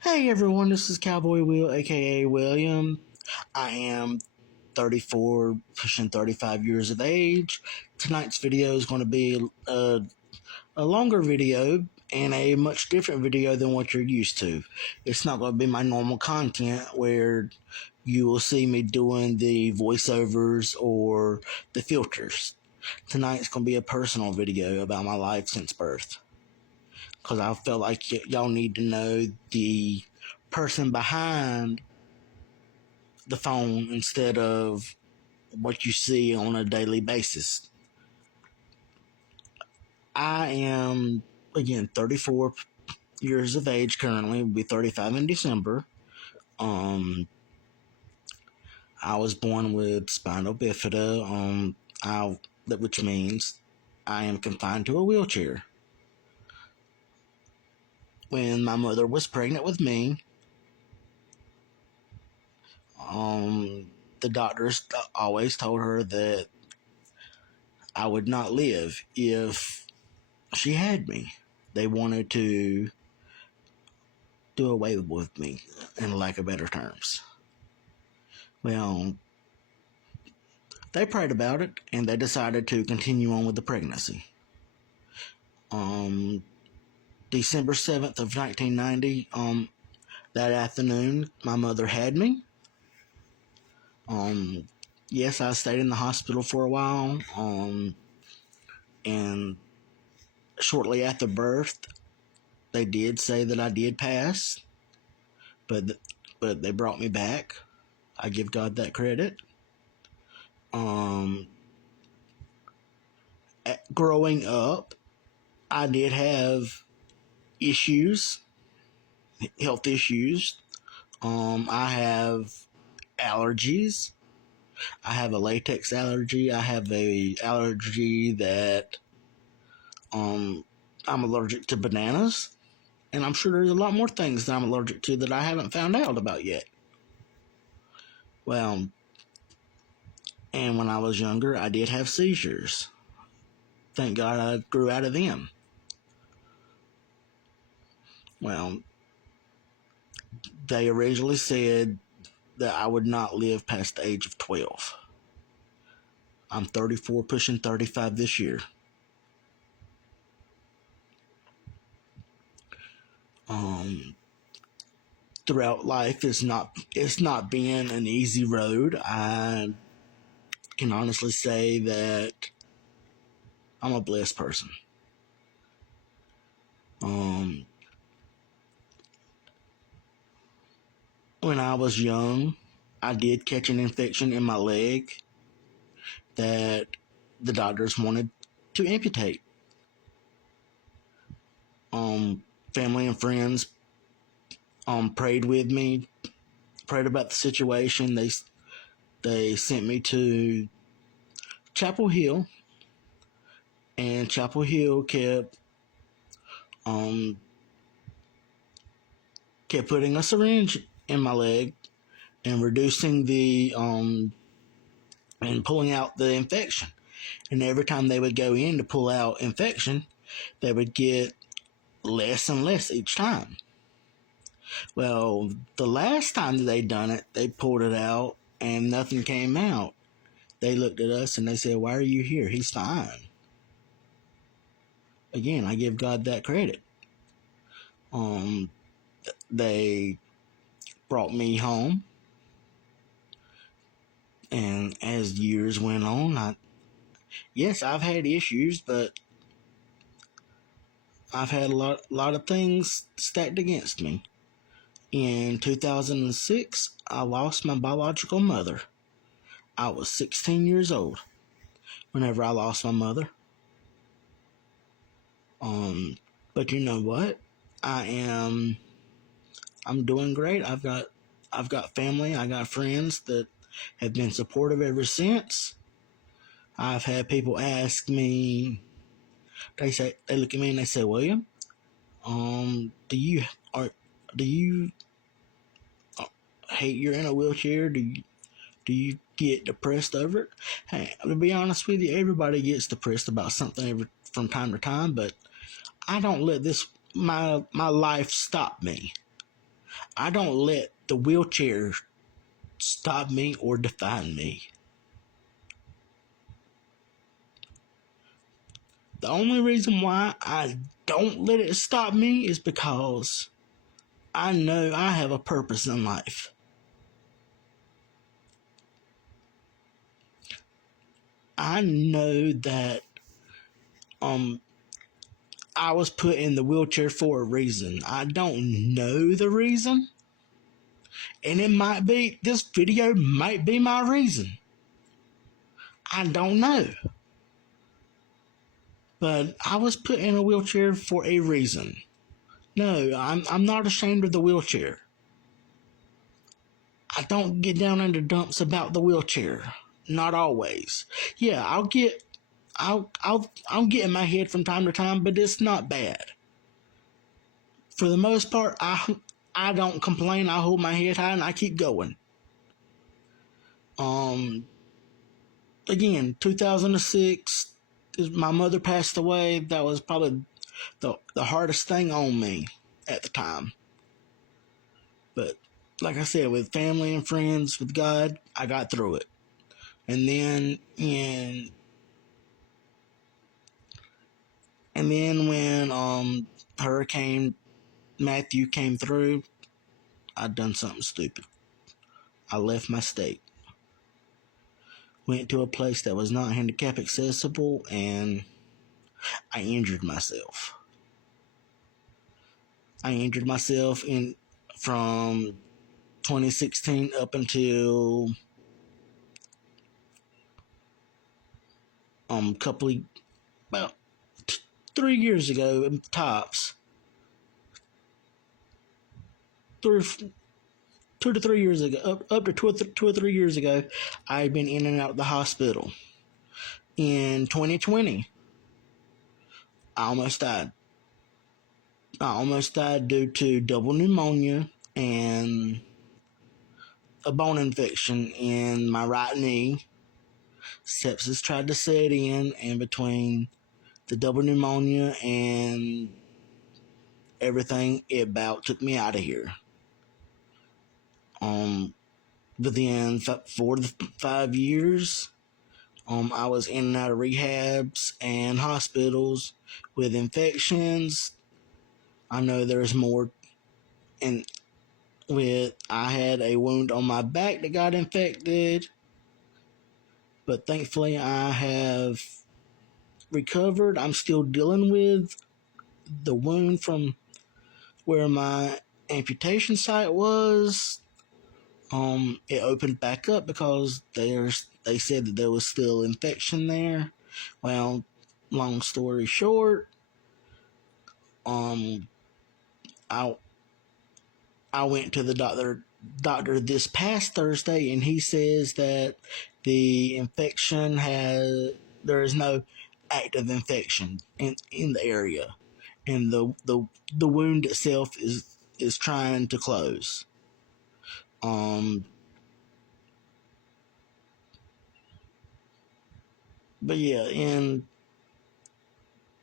Hey everyone, this is Cowboy Will, aka William. I am 34, pushing 35 years of age. Tonight's video is going to be a longer video and a much different video than what you're used to. It's not going to be my normal content where you will see me doing the voiceovers or the filters. Tonight's going to be a personal video about my life since birth. Because I felt like y'all need to know the person behind the phone instead of what you see on a daily basis. I am, again, 34 years of age currently, will be 35 in December. I was born with spinal bifida, which means I am confined to a wheelchair. When my mother was pregnant with me, the doctors always told her that I would not live if she had me. They wanted to do away with me, in lack of better terms. Well, they prayed about it and they decided to continue on with the pregnancy. December 7th of 1990, that afternoon, my mother had me. Yes, I stayed in the hospital for a while, and shortly after birth, they did say that I did pass, but they brought me back. I give God that credit. Growing up, I did have issues, health issues. I have allergies. I have a latex allergy. I have a allergy that I'm allergic to bananas. And I'm sure there's a lot more things that I'm allergic to that I haven't found out about yet. Well, and when I was younger, I did have seizures. Thank God I grew out of them. Well, they originally said that I would not live past the age of 12. I'm 34, pushing 35 this year. Throughout life, it's not been an easy road. I can honestly say that I'm a blessed person. When I was young, I did catch an infection in my leg that the doctors wanted to amputate. Family and friends prayed with me, prayed about the situation. They sent me to Chapel Hill, and Chapel Hill kept putting a syringe in my leg and reducing and pulling out the infection. And every time they would go in to pull out infection, they would get less and less each time. Well, the last time that they done it, they pulled it out and nothing came out. They looked at us and they said, "Why are you here? He's fine." Again, I give God that credit. They brought me home, and as years went on, yes, I've had issues, but I've had a lot of things stacked against me. In 2006, I lost my biological mother. I was 16 years old whenever I lost my mother. But you know what? I'm doing great. I've got family. I got friends that have been supportive ever since. I've had people ask me. They look at me and they say, "William, do you hate you're in a wheelchair? Do you get depressed over it?" Hey, to be honest with you, everybody gets depressed about something from time to time, but I don't let my life stop me. I don't let the wheelchair stop me or define me. The only reason why I don't let it stop me is because I know I have a purpose in life. I know that I was put in the wheelchair for a reason. I don't know the reason. And this video might be my reason. I don't know. But I was put in a wheelchair for a reason. No, I'm not ashamed of the wheelchair. I don't get down in the dumps about the wheelchair. Not always. Yeah, I'll get in my head from time to time, but it's not bad. For the most part, I don't complain. I hold my head high and I keep going. Again, 2006, my mother passed away. That was probably the hardest thing on me at the time. But like I said, with family and friends, with God, I got through it. And then when Hurricane Matthew came through, I'd done something stupid. I left my state. Went to a place that was not handicap accessible, and I injured myself. I injured myself from 2016 up until about 3 years ago, tops. 2 to 3 years ago, up to 2 or 3 years ago, I'd been in and out of the hospital. In 2020, I almost died. I almost died due to double pneumonia and a bone infection in my right knee. Sepsis tried to set in, and between the double pneumonia and everything, it about took me out of here. Within 4 to 5 years, I was in and out of rehabs and hospitals with infections. I know there's more. And I had a wound on my back that got infected, but thankfully I have recovered. I'm still dealing with the wound from where my amputation site was. It opened back up because they said that there was still infection there. Well, long story short, I went to the doctor this past Thursday, and he says that the infection there is no active infection in the area, and the wound itself is trying to close. But yeah, in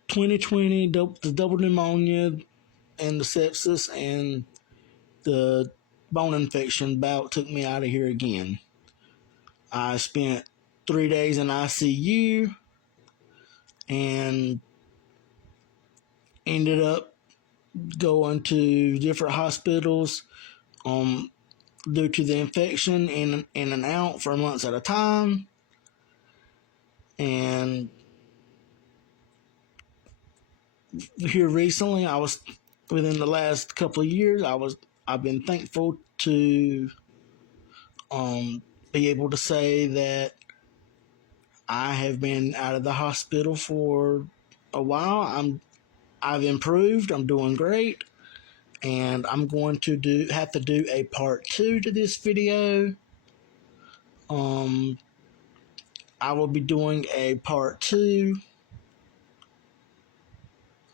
2020, the double pneumonia and the sepsis and the bone infection about took me out of here again. I spent 3 days in ICU and ended up going to different hospitals due to the infection, in and out for months at a time. And here recently, within the last couple of years, I've been thankful to be able to say that I have been out of the hospital for a while. I've improved. I'm doing great, and I'm going to have to do a part 2 to this video. I will be doing a part 2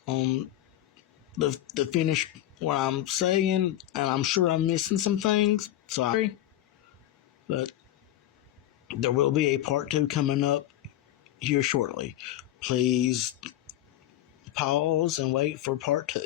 to finish what I'm saying, and I'm sure I'm missing some things. Sorry, but there will be a part 2 coming up here shortly. Please pause and wait for part 2.